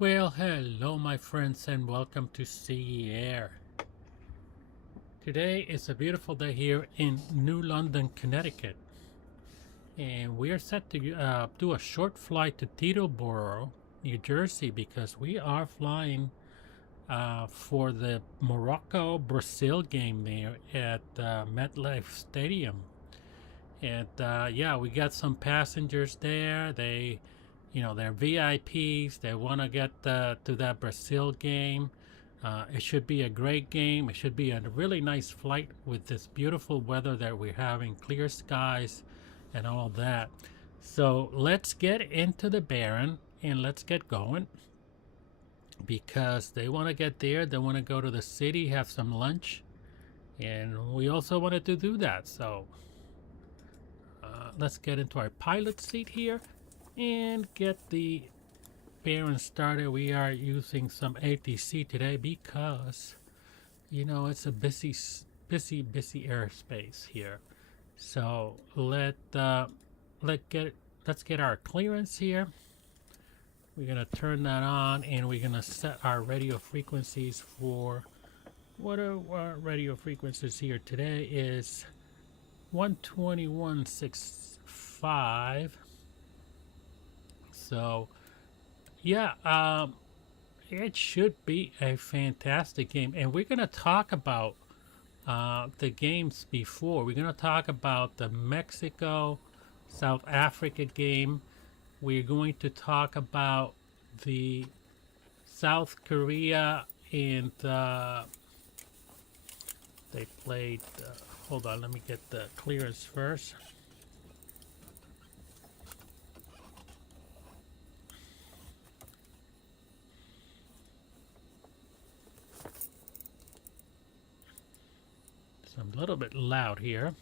Well, hello my friends and welcome to Sea Air. Today is a beautiful day here in New London, Connecticut. And we are set to do a short flight to Teterboro, New Jersey, because we are flying for the Morocco-Brazil game there at MetLife Stadium. And yeah, we got some passengers there. They're VIPs. They want to get to that Brazil game. It should be a great game. It should be a really nice flight with this beautiful weather that we're having, clear skies and all that. So let's get into the Baron and let's get going, because they want to get there. They want to go to the city, have some lunch, and we also wanted to do that. So let's get into our pilot seat here and get the Baron started. We are using some ATC today because it's a busy airspace here. So let's get our clearance here. We're gonna turn that on and we're gonna set our radio frequencies for what are our radio frequencies here today is 121.65. So yeah, it should be a fantastic game, and we're gonna talk about the games before. We're going to talk about the Mexico-South Africa game. We're going to talk about the South Korea and they played. Hold on, let me get the clearance first. I'm a little bit loud here.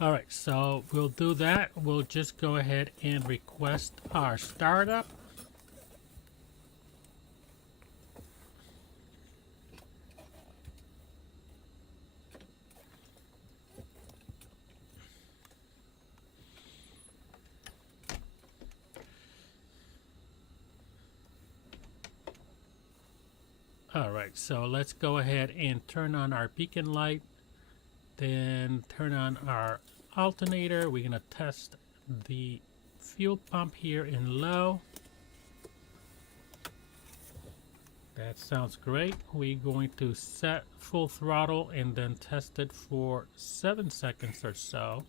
All right, so we'll do that. We'll just go ahead and request our startup. All right, so let's go ahead and turn on our beacon light. Then turn on our alternator. We're gonna test the fuel pump here in low. That sounds great. We're going to set full throttle and then test it for 7 seconds or so.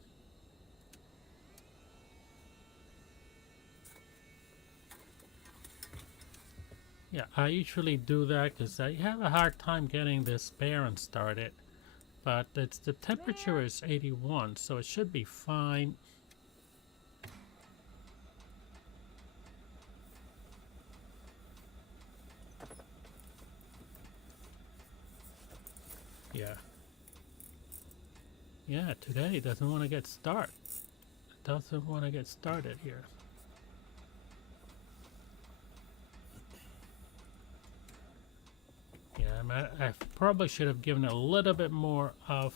Yeah, I usually do that because I have a hard time getting this Baron started. But the temperature is 81, so it should be fine. Yeah, today it doesn't want to get started. It doesn't want to get started here. Yeah, I probably should have given it a little bit more of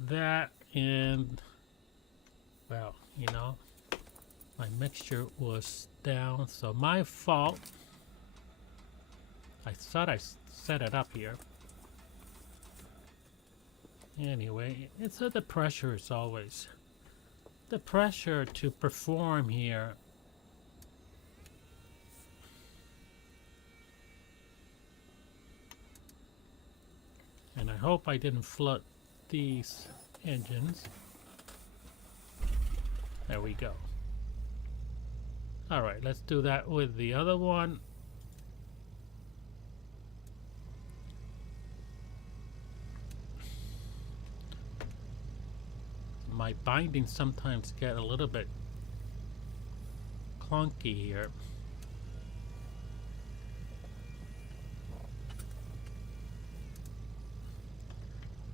that, and well, my mixture was down, so my fault. I thought I set it up here. Anyway, it's the pressure is always the pressure to perform here. And I hope I didn't flood these engines. There we go. Alright, let's do that with the other one. my bindings sometimes get a little bit clunky here.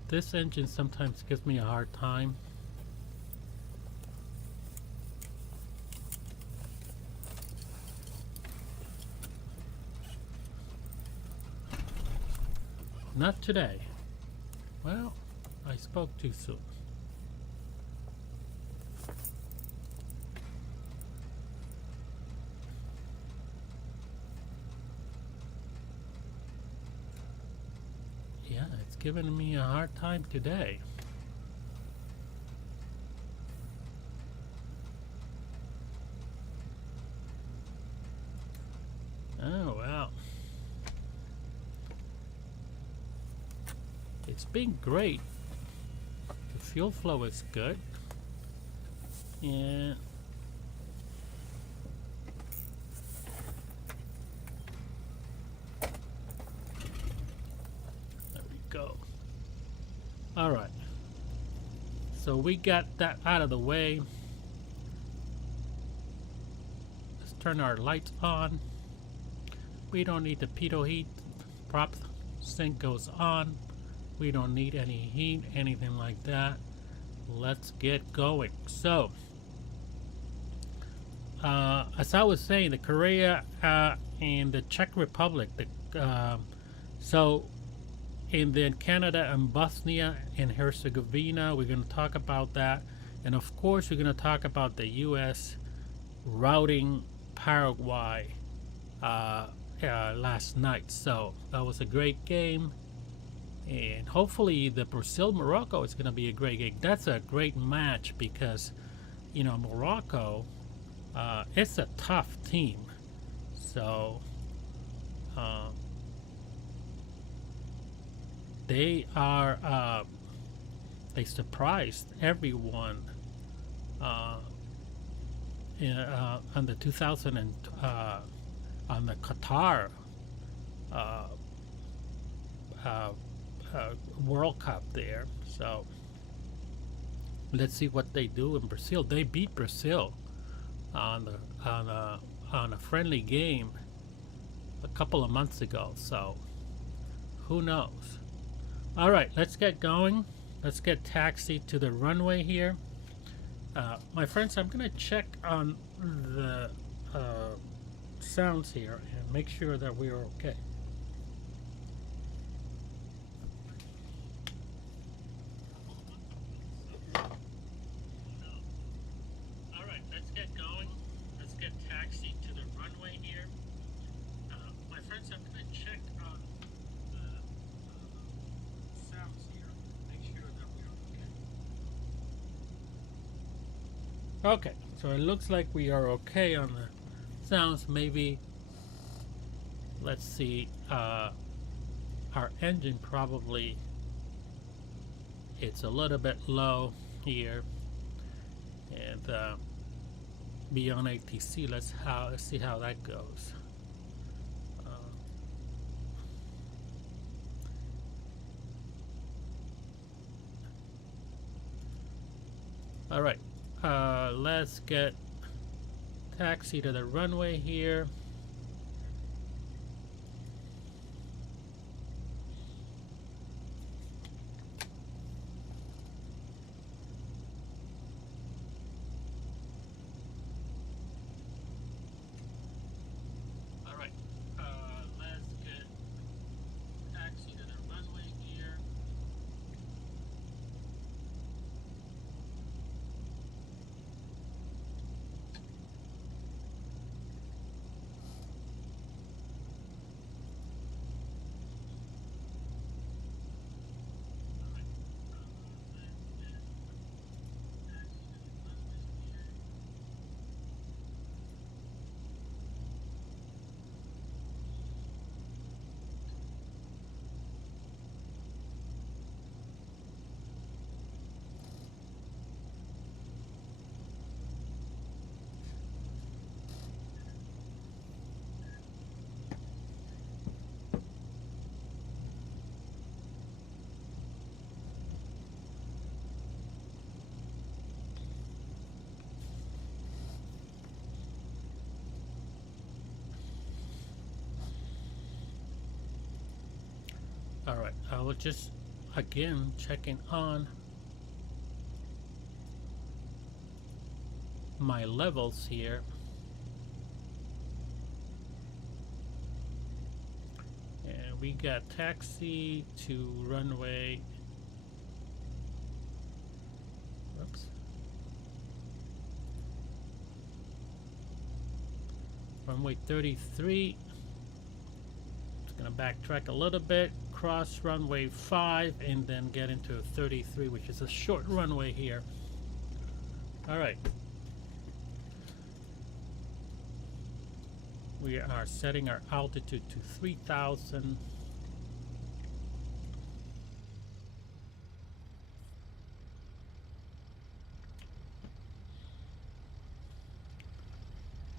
This engine sometimes gives me a hard time. Not today. Well, I spoke too soon. Yeah, it's giving me a hard time today. Oh, well. It's been great. The fuel flow is good. And there we go. All right. So we got that out of the way. Let's turn our lights on. We don't need the pitot heat. Prop sink goes on. We don't need any heat, anything like that. Let's get going. So, as I was saying, the Korea and the Czech Republic, so and then Canada and Bosnia and Herzegovina, we're going to talk about that. And of course, we're going to talk about the U.S. routing Paraguay last night. So that was a great game. And hopefully the Brazil Morocco is going to be a great game. That's a great match because, you know, Morocco, it's a tough team. So they are they surprised everyone on the 2000 and on the Qatar World Cup there. So let's see what they do in Brazil. They beat Brazil on a friendly game a couple of months ago. So who knows? All right, let's get going. Let's get taxied to the runway here. My friends, I'm gonna check on the sounds here and make sure that we are okay. Okay, so it looks like we are okay on the sounds. Maybe, let's see, our engine probably, it's a little bit low here. And beyond ATC, let's see how that goes. All right. Let's get taxi to the runway here. All right. Let's get taxi to the runway here. I will just again checking on my levels here. And we got taxi to runway. Whoops. Runway 33. Just gonna backtrack a little bit, cross runway 5, and then get into 33, which is a short runway here. All right. We are setting our altitude to 3,000.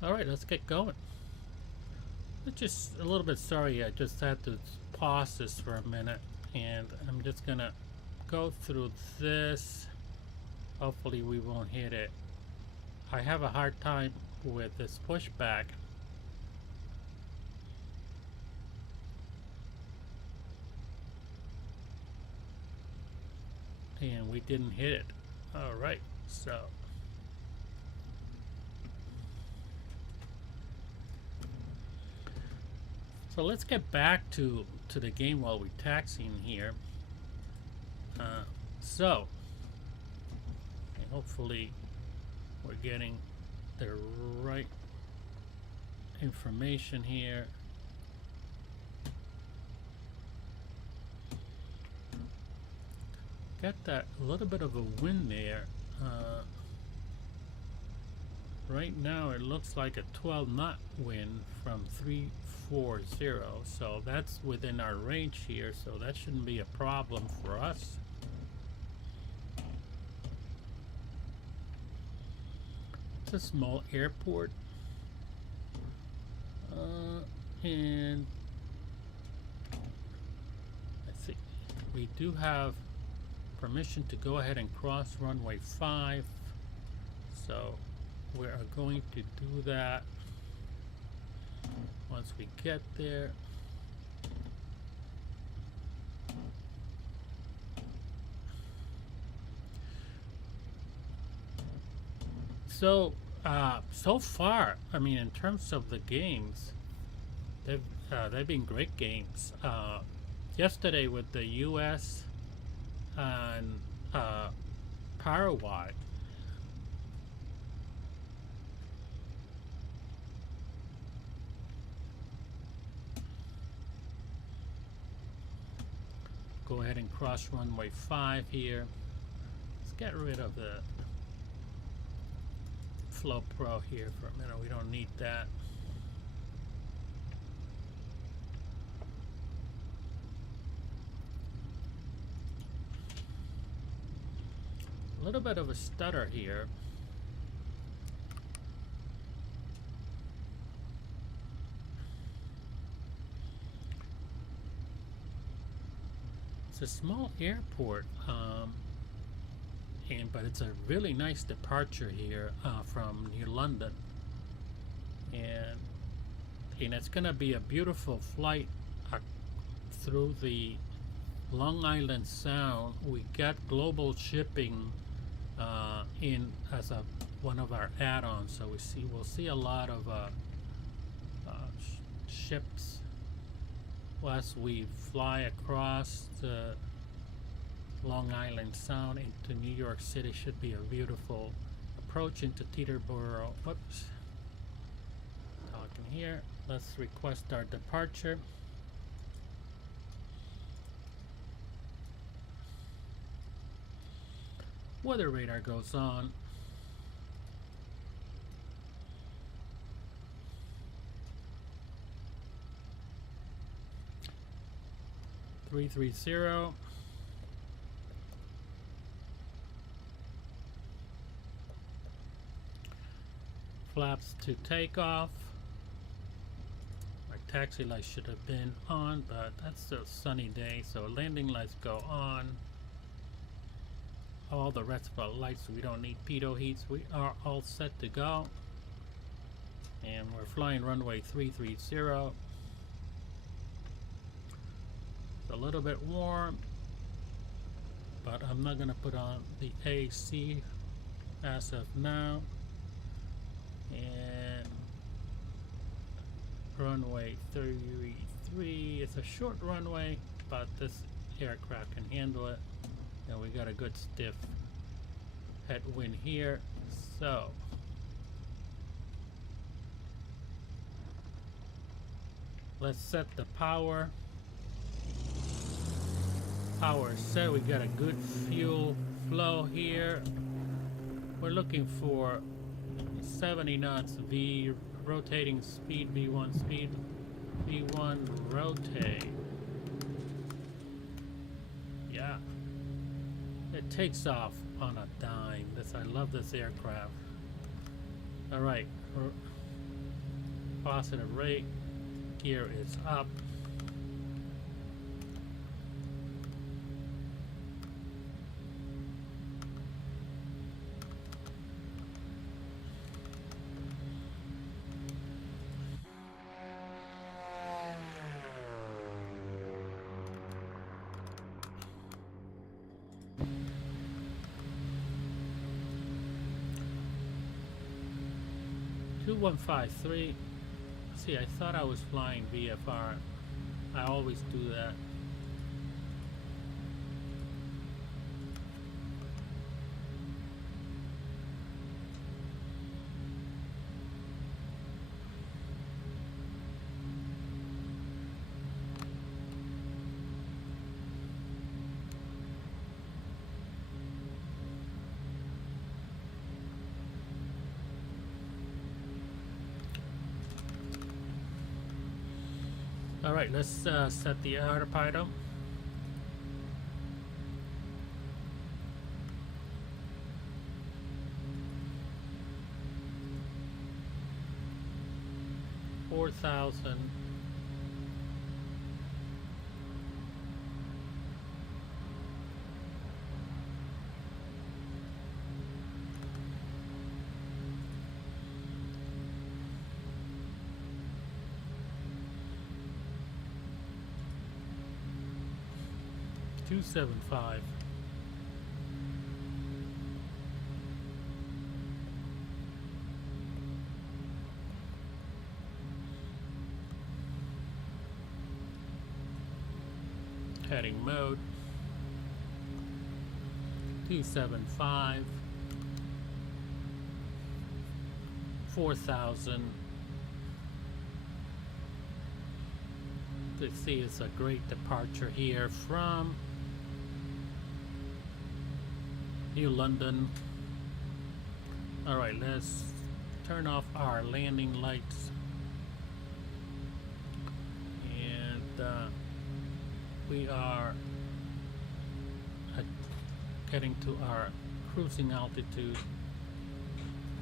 All right, let's get going. Just a little bit sorry, I just had to pause this for a minute, and I'm just gonna go through this. Hopefully we won't hit it. I have a hard time with this pushback. And we didn't hit it. All right, so let's get back to the game while we're taxiing here. So and hopefully we're getting the right information here. Got that little bit of a wind there. Right now it looks like a 12 knot wind from 340, so that's within our range here, so that shouldn't be a problem for us. It's a small airport, and let's see, we do have permission to go ahead and cross runway 5, so we are going to do that once we get there. So so far, I mean, in terms of the games, they've been great games. Yesterday with the US and Paraguay, go ahead and cross runway 5 here. Let's get rid of the Flow Pro here for a minute. We don't need that. A little bit of a stutter here. It's a small airport, but it's a really nice departure here from New London, and it's gonna be a beautiful flight through the Long Island Sound. We got global shipping in as one of our add-ons, so we'll see a lot of ships as we fly across the Long Island Sound into New York City. Should be a beautiful approach into Teterboro. Whoops. Talking here. Let's request our departure. Weather radar goes on. (330). Flaps to takeoff. Our taxi lights should have been on, but that's a sunny day, so landing lights go on. All the rest of our lights, we don't need pitot heats. We are all set to go. And we're flying runway 330. So a little bit warm, but I'm not gonna put on the AC as of now. And runway 33, it's a short runway, but this aircraft can handle it. And we got a good stiff headwind here, so let's set the power. Power set. We got a good fuel flow here. We're looking for 70 knots V rotating speed, V1 speed, V1 rotate. Yeah, it takes off on a dime. I love this aircraft. All right, positive rate. Gear is up. Two 153. See, I thought I was flying VFR. I always do that. All right, let's set the autopilot. $4,000. $275. Heading mode. 275. 4,000. You see, it's a great departure here from New London. All right, let's turn off our landing lights, and we are getting to our cruising altitude.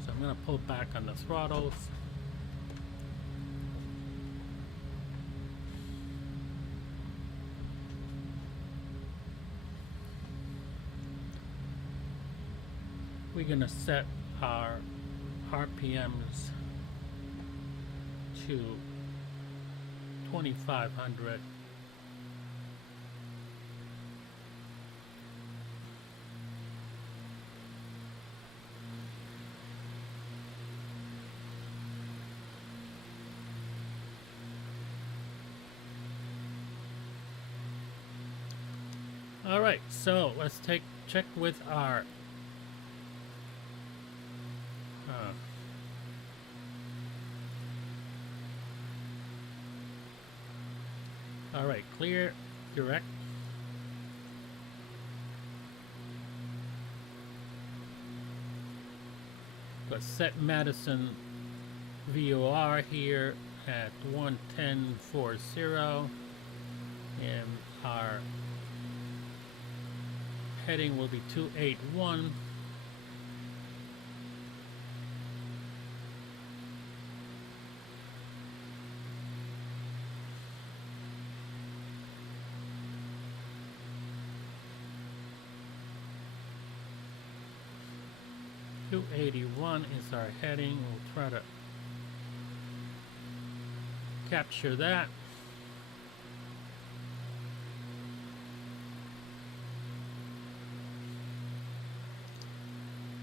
So I'm gonna pull back on the throttles. We're gonna set our RPMs to 2,500. All right, so let's check with our all right, clear, direct. Let's set Madison VOR here at 110.40, and our heading will be 281. .281 is our heading. We'll try to capture that.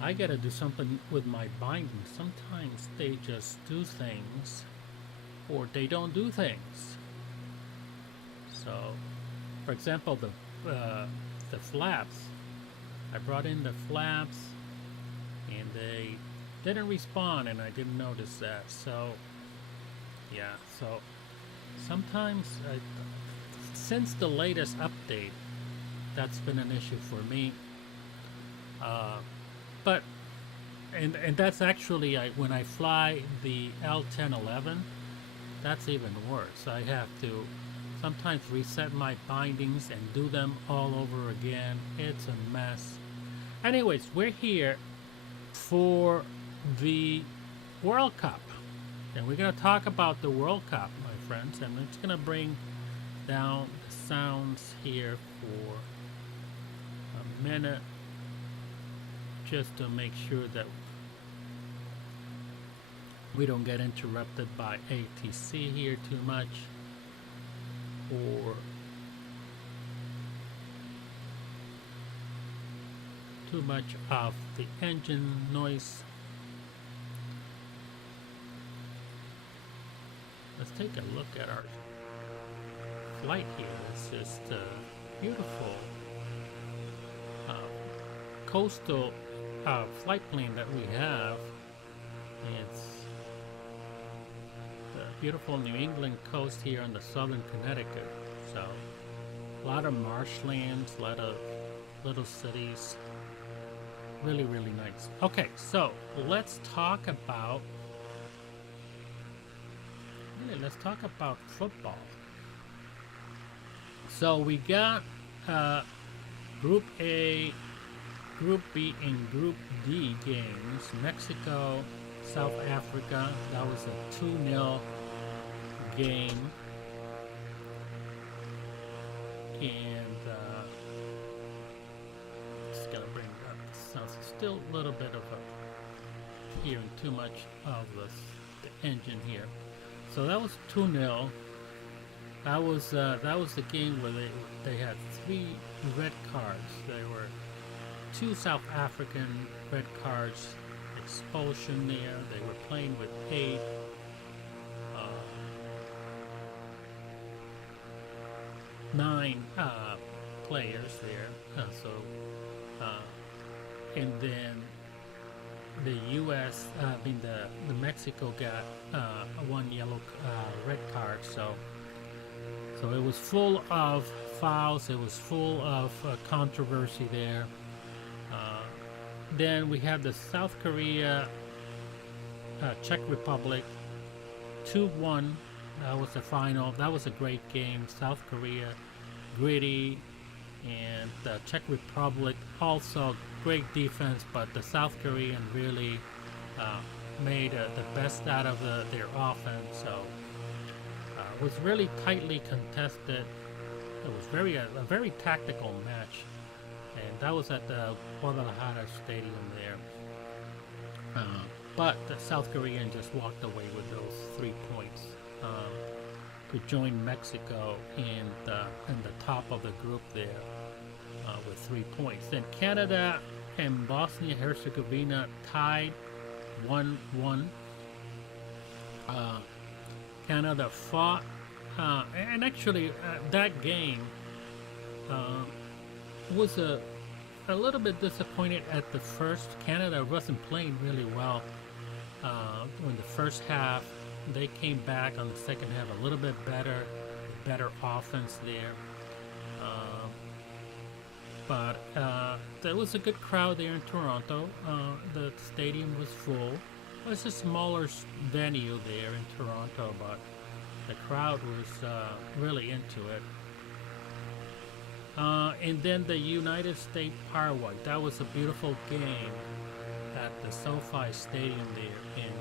I gotta do something with my binding. Sometimes they just do things, or they don't do things. So, for example, the flaps. I brought in the flaps, and they didn't respond, and I didn't notice that. So, yeah. So sometimes, since the latest update, that's been an issue for me. But and that's actually when I fly the L1011, that's even worse. I have to sometimes reset my bindings and do them all over again. It's a mess. Anyways, we're here for the World Cup, and we're gonna talk about the World Cup, my friends. And I'm just gonna bring down the sounds here for a minute, just to make sure that we don't get interrupted by ATC here too much, or too much of the engine noise. Let's take a look at our flight here. It's just beautiful coastal flight plane that we have. It's the beautiful New England coast here on the southern Connecticut. So a lot of marshlands, a lot of little cities. Really, really nice. Okay, so let's talk about football. So we got Group A, Group B, and Group D games. Mexico, South Africa. That was a 2-0 game. And just gotta bring up the sounds. Still a little bit of hearing too much of the engine here. So that was 2-0. That was the game where they had 3 red cards. There were 2 South African red cards, expulsion there. They were playing with 9 players there. And then the U.S. the Mexico got 1 yellow red card. So it was full of fouls. It was full of controversy there. Then we had the South Korea, Czech Republic, 2-1. That was the final. That was a great game. South Korea, gritty, and the Czech Republic also great defense, but the South Korean really made the best out of their offense. So it was really tightly contested. It was a very tactical match, and that was at the Guadalajara Stadium there. But the South Korean just walked away with those 3 points to join Mexico in the top of the group there with 3 points. Then Canada and Bosnia-Herzegovina tied 1-1. Canada fought, and actually that game was a little bit disappointed at the first. Canada wasn't playing really well in the first half. They came back on the second half a little bit better offense there. But there was a good crowd there in Toronto. The stadium was full. It was a smaller venue there in Toronto, but the crowd was really into it. And then the United States Paraguay. That was a beautiful game at the SoFi Stadium there in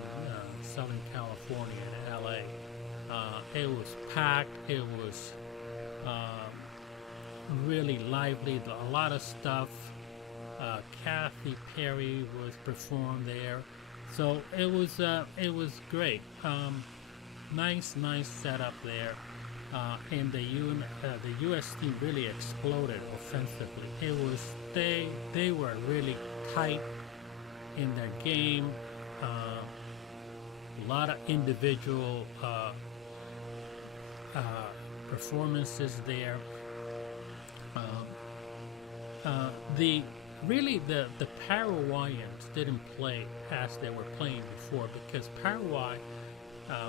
Southern California in LA. It was packed. It was really lively. A lot of stuff. Kathy Perry was performed there, so it was great. Nice setup there. And the U.S. team really exploded offensively. It was they were really tight in their game. A lot of individual performances there. The Paraguayans didn't play as they were playing before, because Paraguay,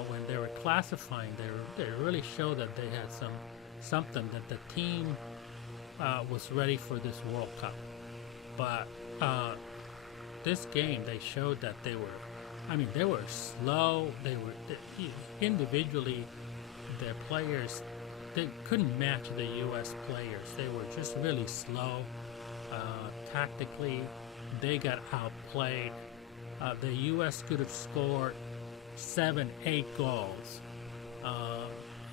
when they were classifying, they really showed that they had something, that the team was ready for this World Cup. But this game, they showed that they were slow. Individually, their players, they couldn't match the U.S. players. They were just really slow. Tactically, they got outplayed. The U.S. could have scored 7-8 goals,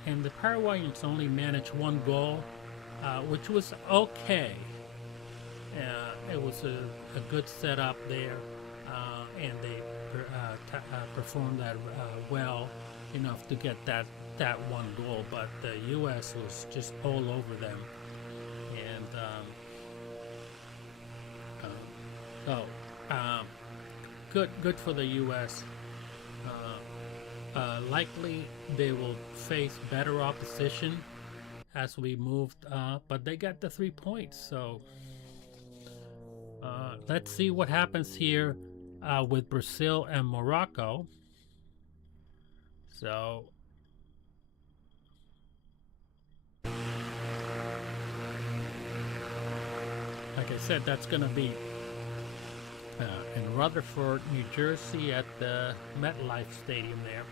and the Paraguayans only managed 1 goal, which was okay. It was a good setup there, and they performed that well enough to get that 1 goal. But the U.S. was just all over them, and good for the U.S. Likely they will face better opposition as we moved, but they got the 3 points. So let's see what happens here with Brazil and Morocco. So like I said, that's going to be in Rutherford, New Jersey, at the MetLife Stadium there.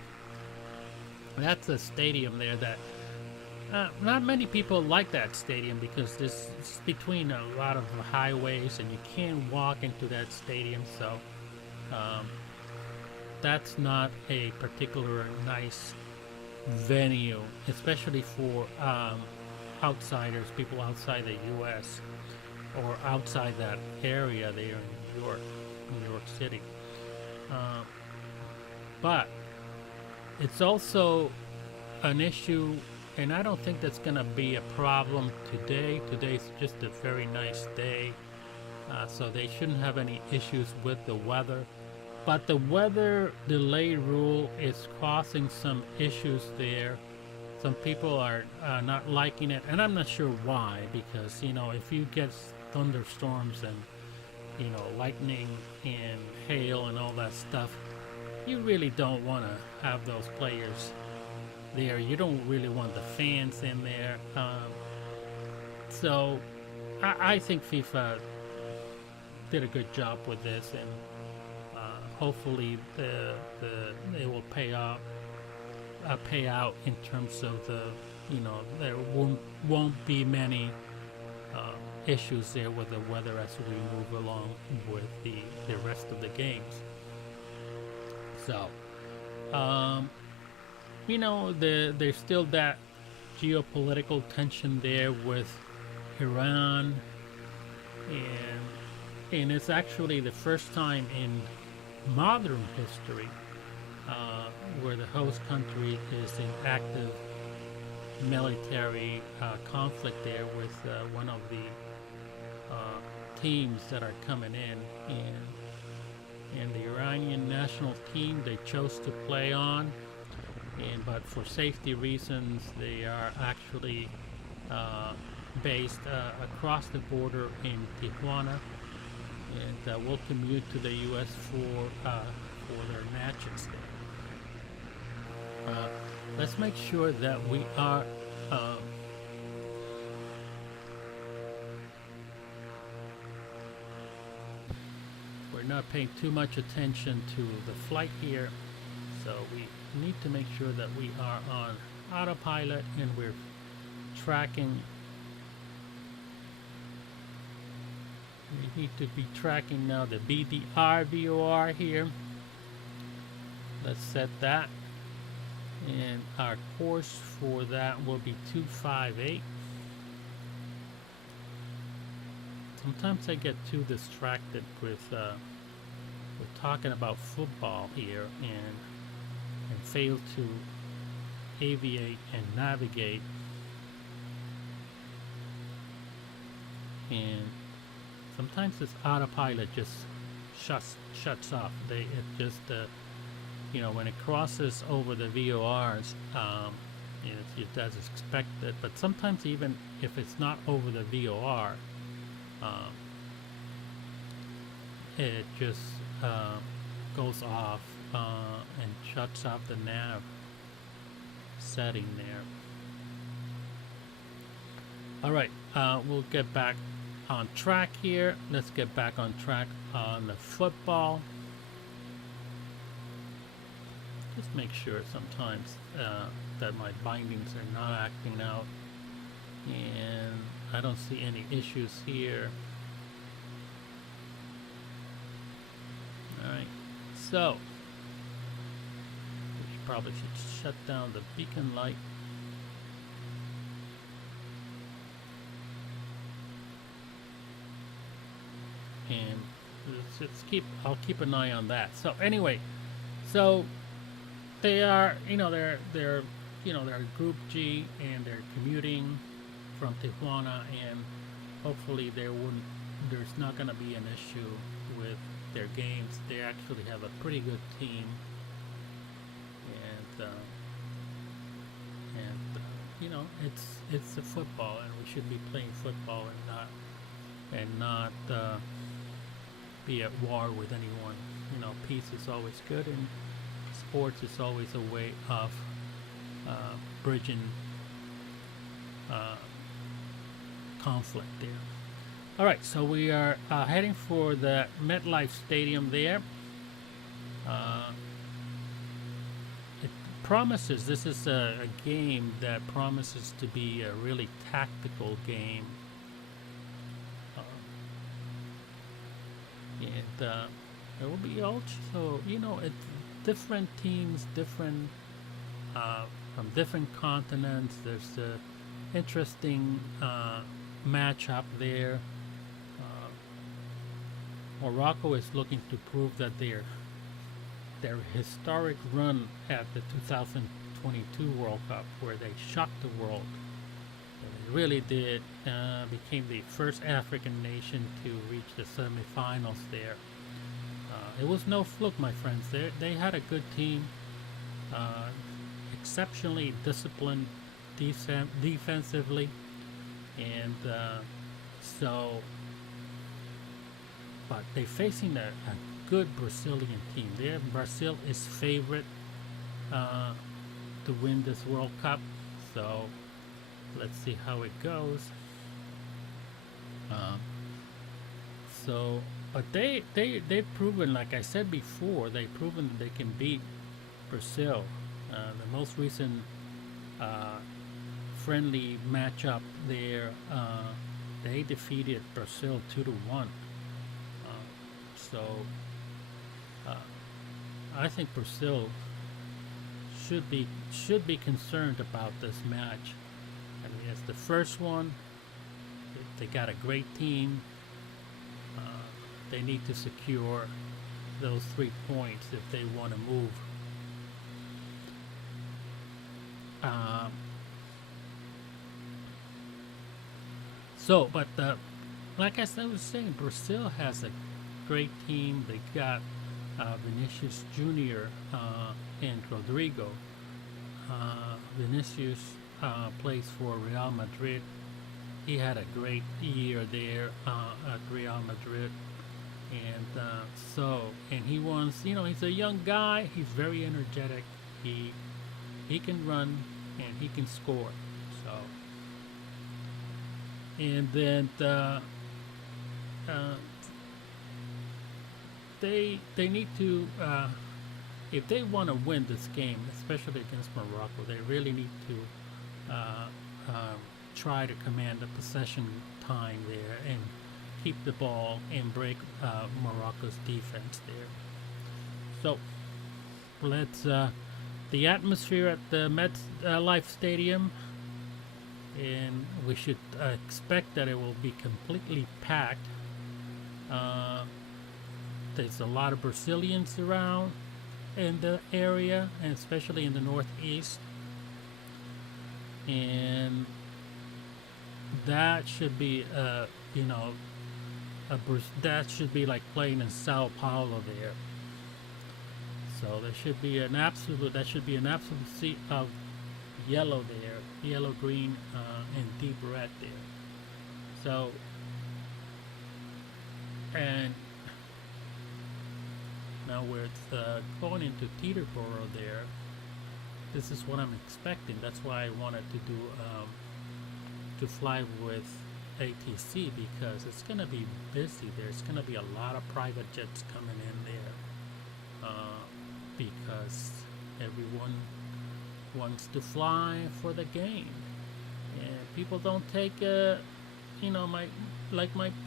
That's a stadium there that not many people like that stadium, because it's between a lot of highways and you can't walk into that stadium. So that's not a particular nice venue, especially for outsiders, people outside the U.S. or outside that area there in New York City. But it's also an issue, and I don't think that's going to be a problem today. Today's just a very nice day, so they shouldn't have any issues with the weather. But the weather delay rule is causing some issues there. Some people are not liking it, and I'm not sure why, because if you get thunderstorms and lightning and hail and all that stuff, you really don't want to have those players there. You don't really want the fans in there. So I think FIFA did a good job with this, and hopefully they will pay out in terms of there won't be many issues there with the weather as we move along with the rest of the games. So there's still that geopolitical tension there with Iran, and it's actually the first time in modern history where the host country is in active military conflict there with one of the teams that are coming in, and the Iranian national team, they chose to play on, but for safety reasons they are actually based across the border in Tijuana, and will commute to the U.S. for their matches there. Let's make sure that we are we're not paying too much attention to the flight here, so we need to make sure that we are on autopilot and we're tracking. We need to be tracking now the BDR VOR here. Let's set that, and our course for that will be 258. Sometimes I get too distracted with talking about football here and fail to aviate and navigate, and sometimes this autopilot just shuts off. It just when it crosses over the VORs, it does expect it. But sometimes even if it's not over the VOR, it just goes off and shuts off the nav setting there. All right, we'll get back on track here. Let's get back on track on the football. Just make sure sometimes that my bindings are not acting out, and I don't see any issues here. All right, so we probably should shut down the beacon light. And I'll keep an eye on that. So anyway, so they are, they're Group G, and they're commuting from Tijuana, and hopefully there's not going to be an issue with their games. They actually have a pretty good team, and it's a football, and we should be playing football and not be at war with anyone. Peace is always good, and sports is always a way of bridging conflict there. All right, so we are heading for the MetLife Stadium there. It promises, this is a game that promises to be a really tactical game. And there will be also, it's different teams, different from different continents. There's an interesting matchup there. Morocco is looking to prove that their historic run at the 2022 World Cup, where they shocked the world. They really did. Became the first African nation to reach the semifinals there. It was no fluke, my friends. They had a good team, exceptionally disciplined defensively, and but they're facing a good Brazilian team. Brazil is favorite to win this World Cup, so let's see how it goes. But they've proven, like I said before, they've proven they can beat Brazil. The most recent friendly matchup there, they defeated Brazil 2-1. So I think Brazil should be concerned about this match. I mean, it's the first one. They got a great team. They need to secure those 3 points if they want to move. But like I was saying, Brazil has a great team. They got Vinicius Jr. And Rodrigo. Vinicius plays for Real Madrid. He had a great year there at Real Madrid, and he wants, he's a young guy. He's very energetic. He can run and he can score. So, and then they need to, if they want to win this game, especially against Morocco, they really need to try to command the possession time there and keep the ball and break Morocco's defense there. So let's the atmosphere at the MetLife Stadium, and we should expect that it will be completely packed. There's a lot of Brazilians around in the area, and especially in the northeast, and that should be that should be like playing in Sao Paulo there. So there should be an absolute, that should be an absolute sea of yellow there, yellow, green, and deep red there. So, and now we're going into Teterboro there. This is what I'm expecting. That's why I wanted to do to fly with ATC, because it's gonna be busy. There's gonna be a lot of private jets coming in there because everyone wants to fly for the game, and people don't take you know, my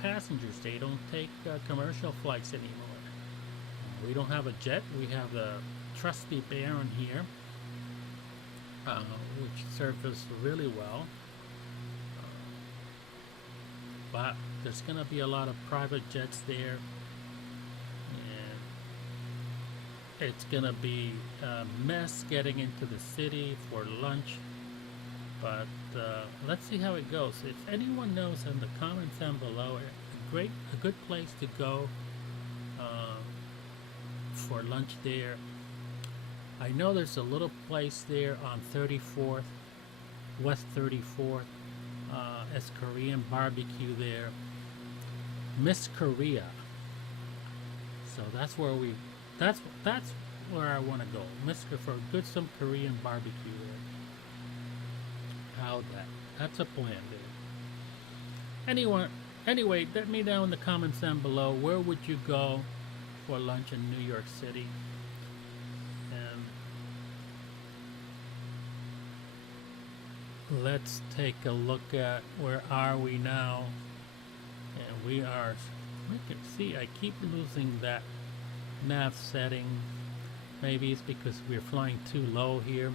passengers, they don't take commercial flights anymore. We don't have a jet. We have a trusty Baron here, which serves us really well. But there's gonna be a lot of private jets there, and it's gonna be a mess getting into the city for lunch. But let's see how it goes. If anyone knows in the comments down below a good place to go for lunch there. I know there's a little place there on 34th, West 34th. It's Korean barbecue there, Miss Korea. So that's where that's where I want to go, for some Korean barbecue there. That's a plan there. Anyway, let me know in the comments down below, where would you go for lunch in New York City? And let's take a look at where are we now. And we are, I can see I keep losing that nav setting. Maybe it's because we're flying too low here.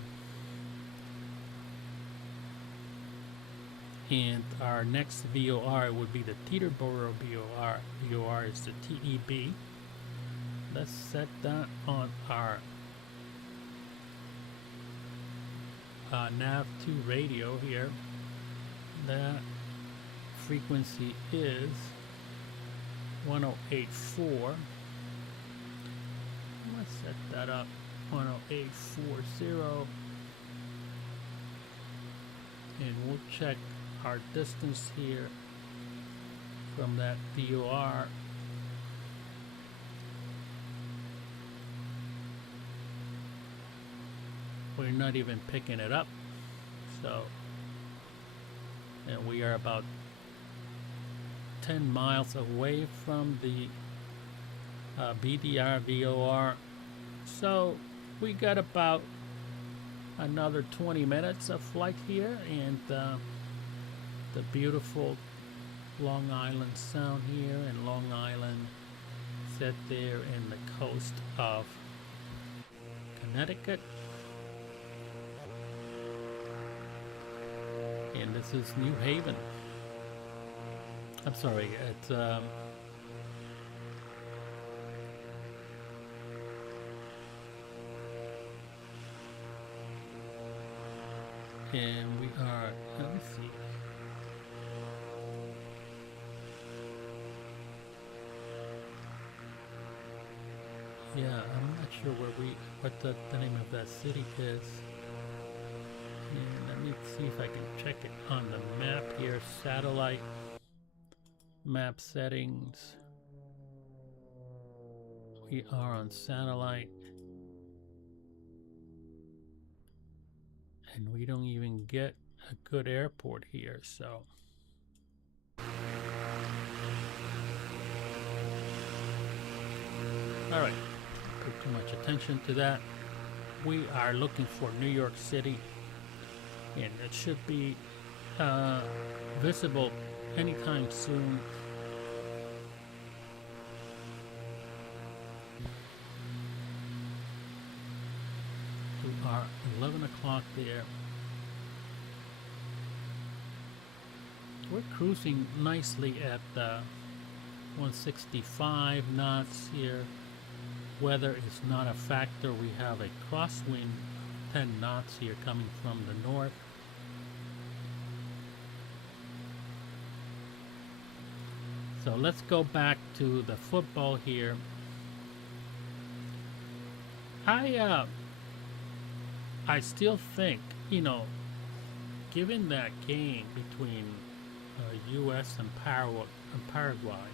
And our next VOR would be the Teterboro VOR. VOR is the TEB. Let's set that on our nav2 radio here. That frequency is 1084. Let's set that up 10840, and we'll check our distance here from that VOR. We're not even picking it up, so, and we are about 10 miles away from the BDR VOR, so we got about another 20 minutes of flight here, and the beautiful Long Island Sound here, and Long Island set there in the coast of Connecticut. And this is New Haven. I'm sorry, it's and we are, let me see. Yeah, I'm not sure what the name of that city is. And let me see if I can check it on the map here. Satellite map settings. We are on satellite. And we don't even get a good airport here, so. Alright, put too much attention to that. We are looking for New York City, and it should be visible anytime soon. We are 11 o'clock there. We're cruising nicely at 165 knots here. Weather is not a factor. We have a crosswind 10 knots here coming from the north. So let's go back to the football here. I still think, given that game between U.S. and Paraguay,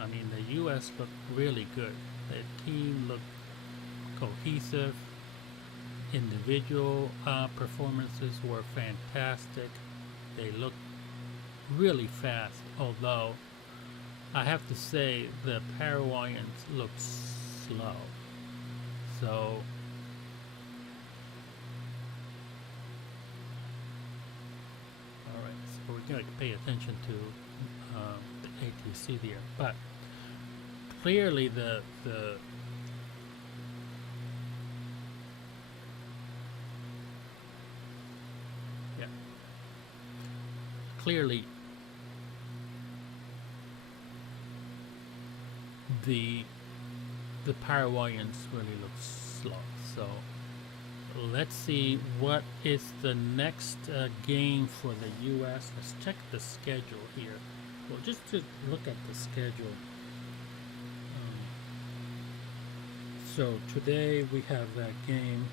I mean, the U.S. looked really good. The team looked cohesive. Individual performances were fantastic. They looked really fast, although I have to say the Paraguayans looked slow. So so we're going to pay attention to the ATC there. But clearly clearly the Paraguayans really look slow. So let's see what is the next game for the U.S. Let's check the schedule here. Well, just to look at the schedule. So today we have that game,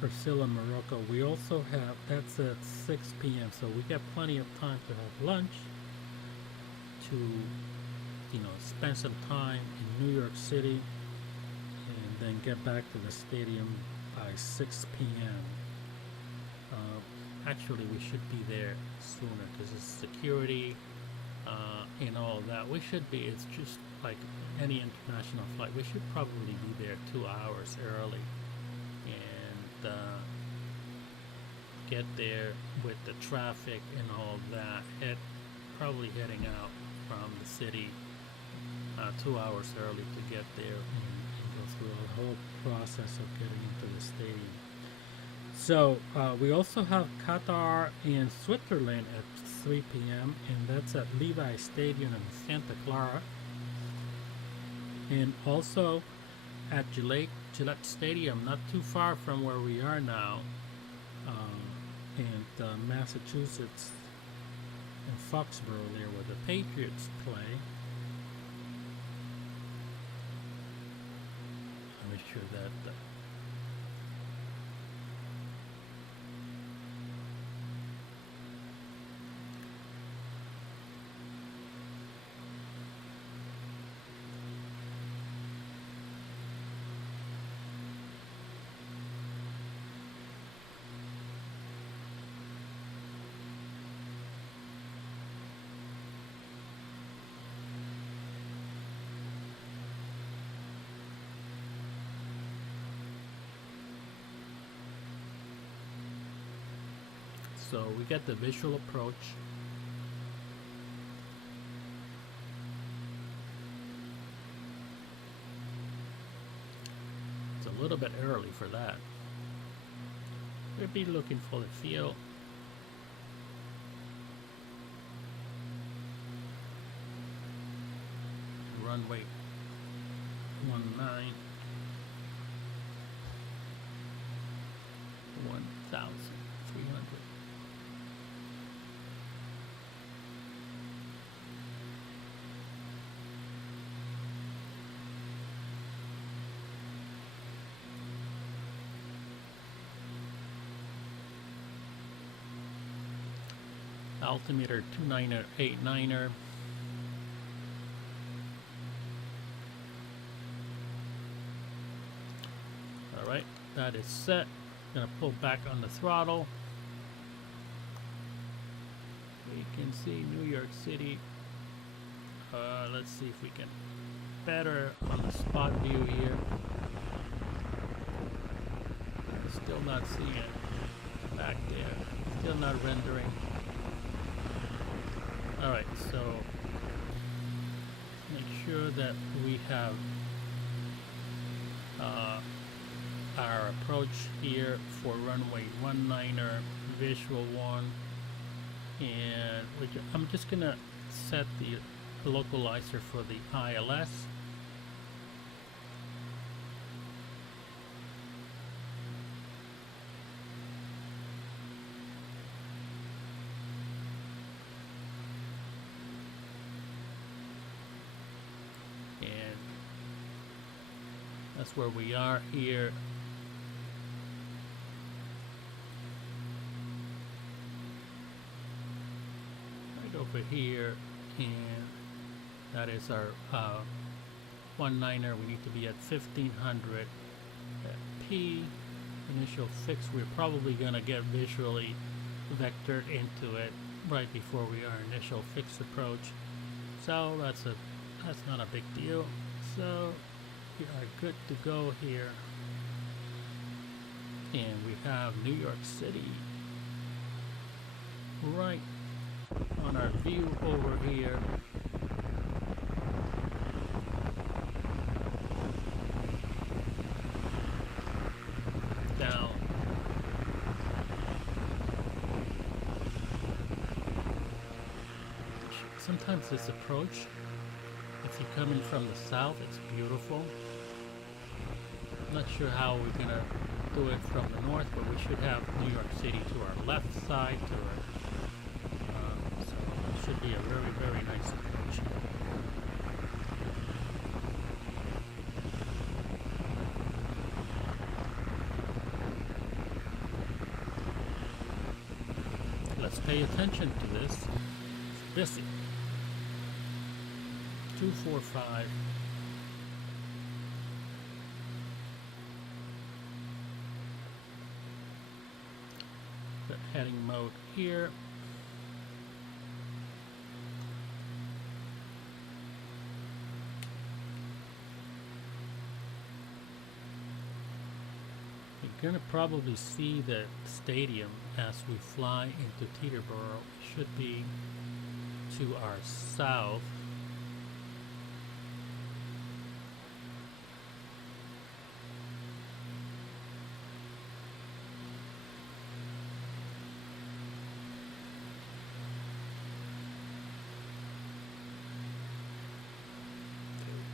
Brazil and Morocco. We also have, that's at 6 p.m. So we got plenty of time to have lunch, to spend some time in New York City, and then get back to the stadium by 6 p.m. Actually, we should be there sooner because it's security and all of that. We should be, it's just like any international flight. We should probably be there 2 hours early and get there with the traffic and all of that. Probably heading out from the city 2 hours early to get there and go through the whole process of getting into the stadium. So we also have Qatar and Switzerland at 3 p.m. and that's at Levi Stadium in Santa Clara. And also at Gillette Stadium, not too far from where we are now, in Massachusetts, in Foxborough there where the Patriots play. Make sure that so we get the visual approach. It's a little bit early for that. We'll be looking for the field. Runway 19 1,300. Altimeter 2989er. Alright, that is set. Gonna pull back on the throttle. We can see New York City. Let's see if we can better on the spot view here. Still not seeing it back there. Still not rendering. Alright, so make sure that we have our approach here for runway 19er, visual 1, and I'm just gonna set the localizer for the ILS. That's where we are here. Right over here, and that is our one-liner. We need to be at 1500 at P. Initial fix, we're probably gonna get visually vectored into it right before we our initial fix approach. So that's not a big deal. So we are good to go here. And we have New York City right on our view over here. Down. Sometimes this approach, if you're coming from the south, it's beautiful. I'm not sure how we're gonna do it from the north, but we should have New York City to our left side, so it should be a very, very nice approach. Let's pay attention to this. It's busy. 245. Good heading mode here. You're gonna probably see the stadium as we fly into Teterboro. It should be to our south.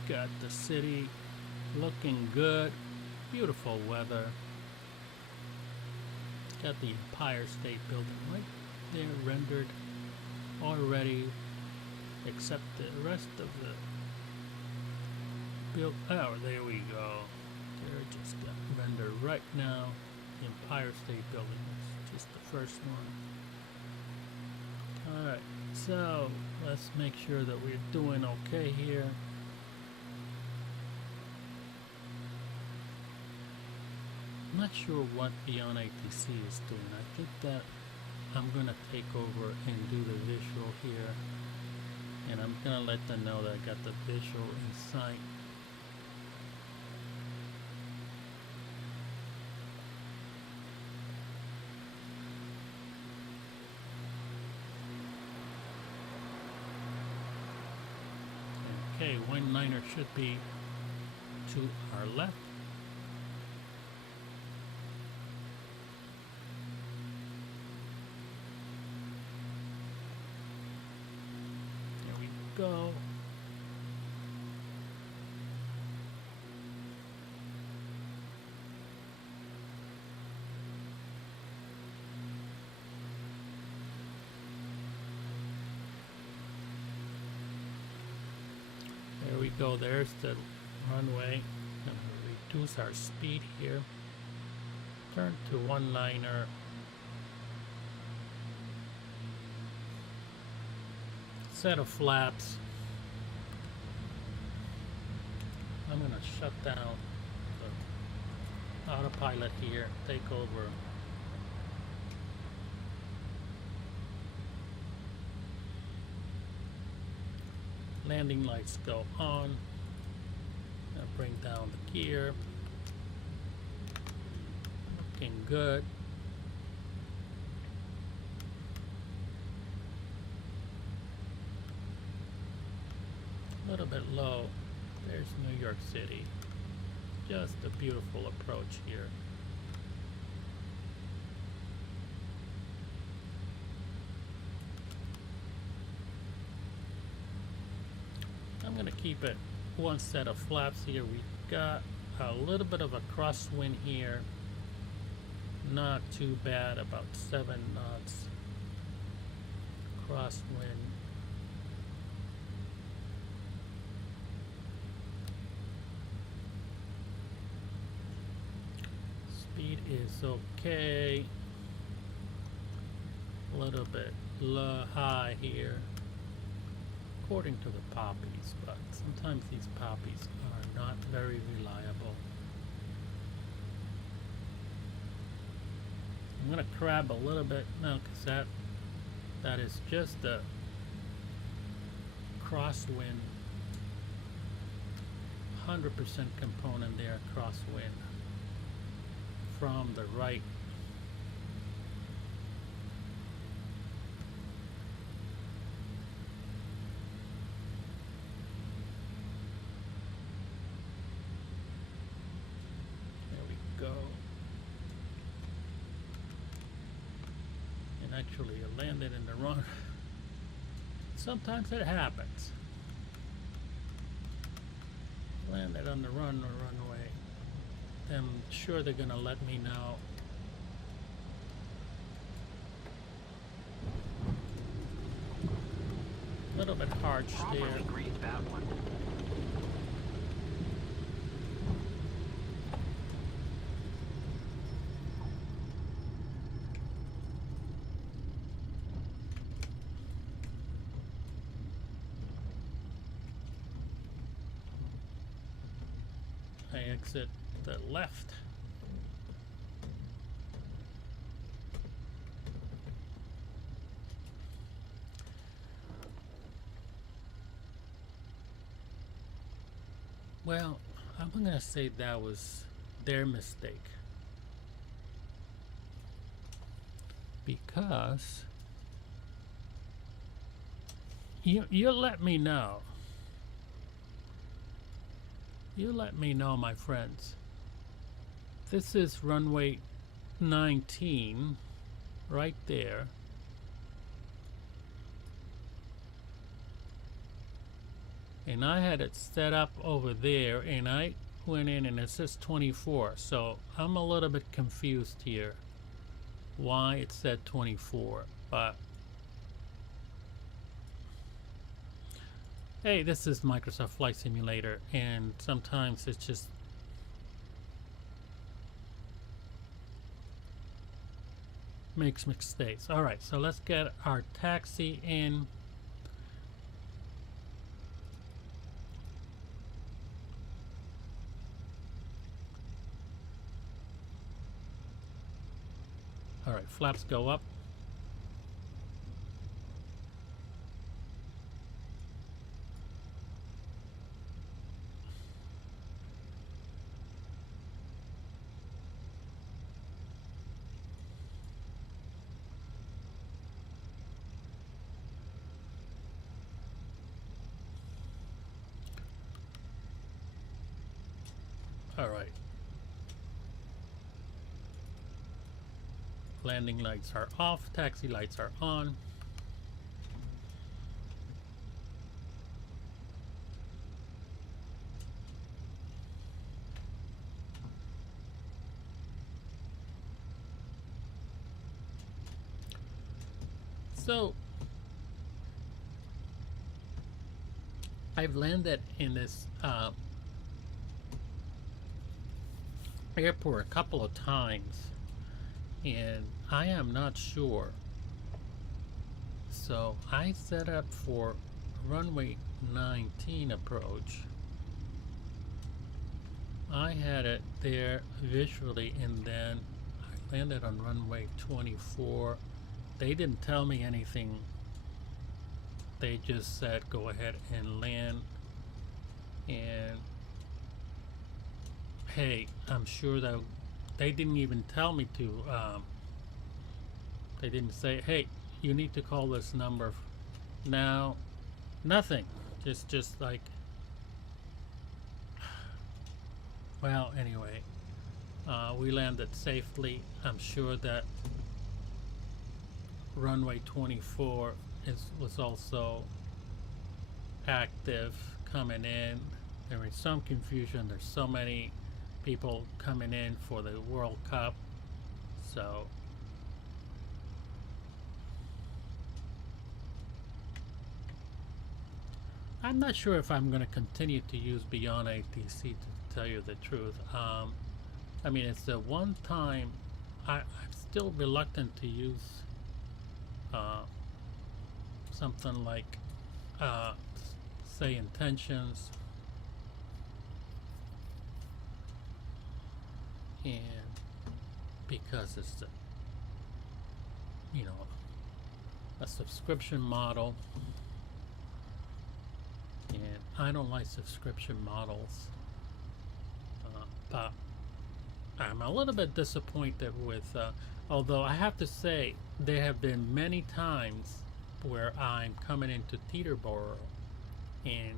Got the city looking good, beautiful weather. Got the Empire State Building right there rendered already, except the rest of the build. Oh, there we go. They're just got rendered right now. The Empire State Building is just the first one. Alright, so let's make sure that we're doing okay here. I'm not sure what Beyond ATC is doing. I think that I'm gonna take over and do the visual here, and I'm gonna let them know that I got the visual in sight. Okay, one liner should be to our left. Go. There we go. There's the runway. I'm going to reduce our speed here. Turn to one liner. Set of flaps. I'm going to shut down the autopilot here, take over. Landing lights go on. I'll bring down the gear. Looking good. A little bit low. There's New York City. Just a beautiful approach here. I'm going to keep it one set of flaps here. We've got a little bit of a crosswind here. Not too bad, about 7 knots. Crosswind. is okay. A little bit high here, according to the poppies, but sometimes these poppies are not very reliable. I'm gonna crab a little bit now because that is just a crosswind, 100% component there, crosswind from the right. There we go. And actually I landed in the wrong. Sometimes it happens. Landed on the runway. I'm sure they're gonna let me know. A little bit harsh there. I exit the left. Well, I'm gonna say that was their mistake, because you let me know. You let me know, my friends. This is runway 19, right there. And I had it set up over there, and I went in and it says 24. So I'm a little bit confused here why it said 24, but hey, this is Microsoft Flight Simulator, and sometimes it's just makes mistakes. All right, so let's get our taxi in. All right, flaps go up. All right. Landing lights are off, taxi lights are on. So I've landed in this airport a couple of times, and I am not sure. So I set up for runway 19 approach. I had it there visually, and then I landed on runway 24. They didn't tell me anything. They just said go ahead and land, and hey, I'm sure that they didn't even tell me to they didn't say, hey, you need to call this number now. Nothing. Just like, well, anyway, we landed safely. I'm sure that runway 24 was also active coming in. There was some confusion. There's so many people coming in for the World Cup, so I'm not sure if I'm going to continue to use Beyond ATC, to tell you the truth. I mean, it's the one time I'm still reluctant to use uh, something like, uh, say, intentions, and because it's the, you know, a subscription model, and I don't like subscription models, but I'm a little bit disappointed with, although I have to say there have been many times where I'm coming into Teterboro and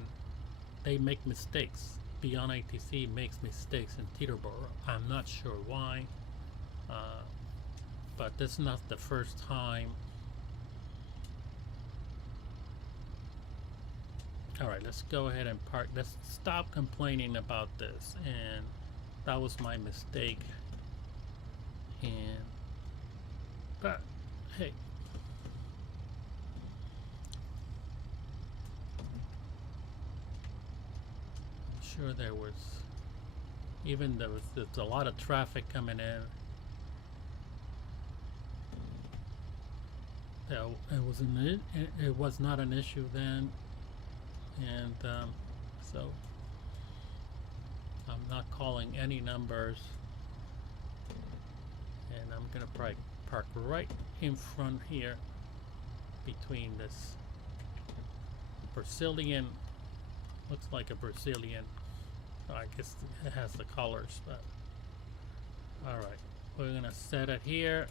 they make mistakes. Beyond ATC makes mistakes in Teterboro. I'm not sure why, but this is not the first time. Alright, let's go ahead and park. Let's stop complaining about this. And that was my mistake. And, but, hey. I'm sure there was, even there's a lot of traffic coming in. It was not an issue then. And so I'm not calling any numbers, and I'm gonna probably park right in front here between this Brazilian, looks like a Brazilian, I guess it has the colors, but alright, we're gonna set it here.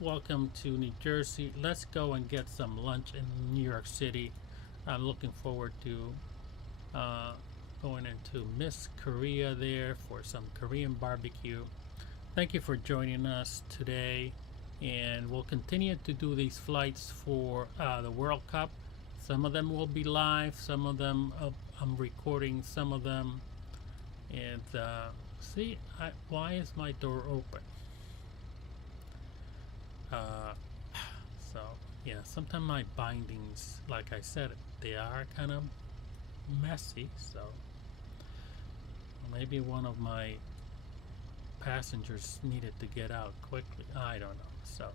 Welcome to New Jersey. Let's go and get some lunch in New York City. I'm looking forward to going into Miss Korea there for some Korean barbecue. Thank you for joining us today, and we'll continue to do these flights for the World Cup. Some of them will be live, some of them I'm recording some of them. And see, why is my door open? So yeah, sometimes my bindings, like I said, they are kind of messy, so maybe one of my passengers needed to get out quickly. I don't know. So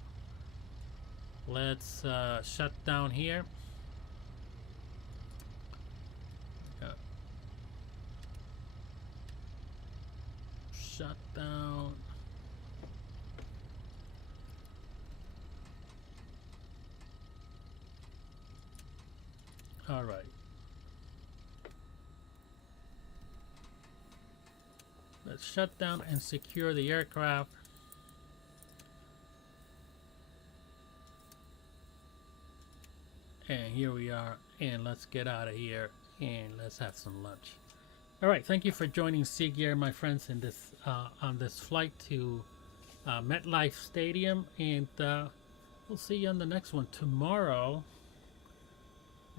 let's shut down here. Shut down. All right. Let's shut down and secure the aircraft. And here we are. And let's get out of here and let's have some lunch. All right. Thank you for joining Seagear, my friends, in this on this flight to MetLife Stadium, and we'll see you on the next one tomorrow.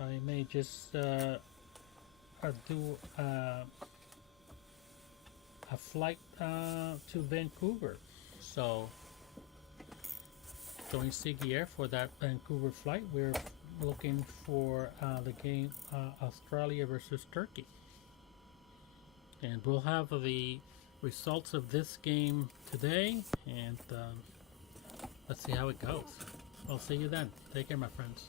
I may just do a flight to Vancouver. So join Seagear for that Vancouver flight. We're looking for the game Australia versus Turkey. And we'll have the results of this game today, and let's see how it goes. I'll see you then. Take care, my friends.